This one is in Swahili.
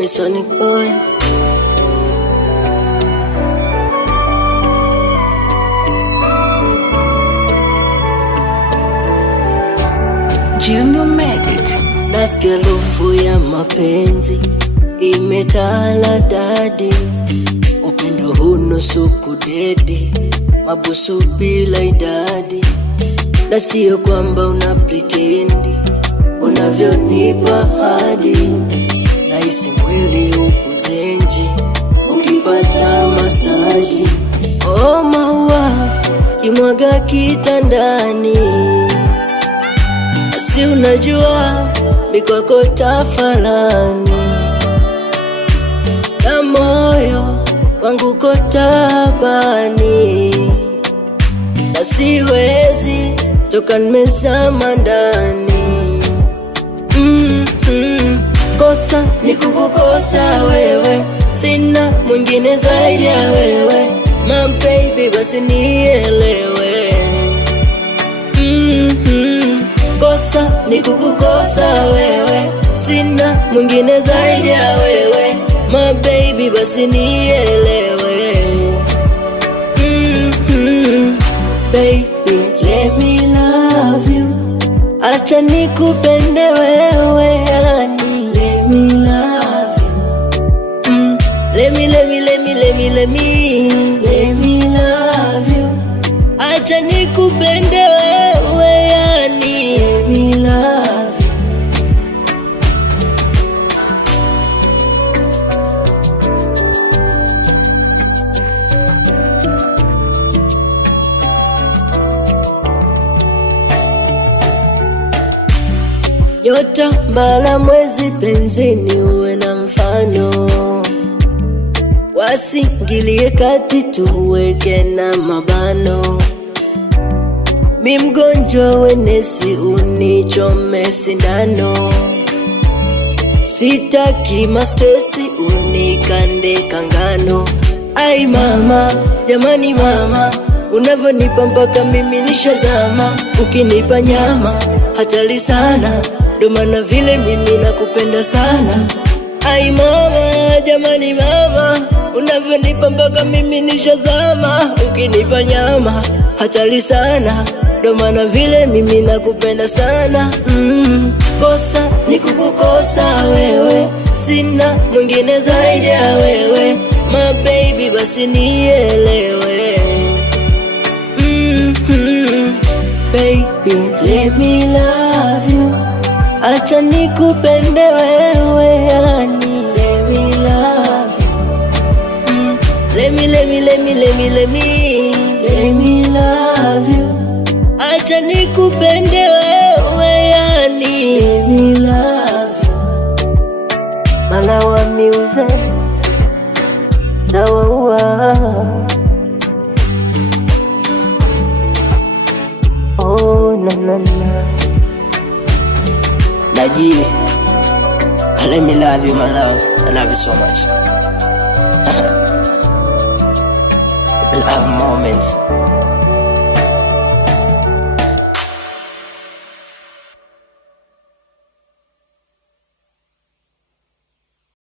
me Sonic Boy. Junior made it. Nasikia harufu ya mapenzi imetala dadi, upendo hunusu kudedi, mabusu bila idadi. Na sio kwamba una pretendi, unavyonipa hadi nahisi mwili upo zenji ukipata masaji. Oh maua kimwaga kitandani, si unajua mikwako tafalani, na moyo wangu kotabani, na siwezi toka nimezama ndani. Kosa ni kukukosa wewe, sina mwingine zaidi ya wewe. My baby basi nielewe. Kosa ni kukukosa wewe, sina mwingine zaidi ya wewe. My baby basi nielewe. Baby let me love you, acha nikupende wewe yani. Let me love you. Let me love you, acha nikupende wewe yani. Let me love you. Nyota mbala mwezi penzini uwe na mfano, wasingilie kati tuweke na mabano. Mi mgonjwa wenesi unichome sindano, sitaki mastresi unikande kangano. Ai mama, jamani mama, unavyonipa mpaka mimi nishazama. Ukinipa nyama hatari sana, ndo maana vile mimi nakupenda sana. Ai mama, jamani mama, unavyonipa mpaka mimi nishazama. Ukinipa nyama hatari sana, ndo maana vile mimi nakupenda sana. Kosa ni kukukosa wewe, sina mwingine zaidi ya wewe. My baby basi nielewe. Baby let me love you, acha nikupende wewe yani. Let me love you. Let me love you, acha nikupende wewe yani. Let me love you. Malawa miuze dawa. Oh na na na Naji, let me love you my love, I love you so much. Love moment.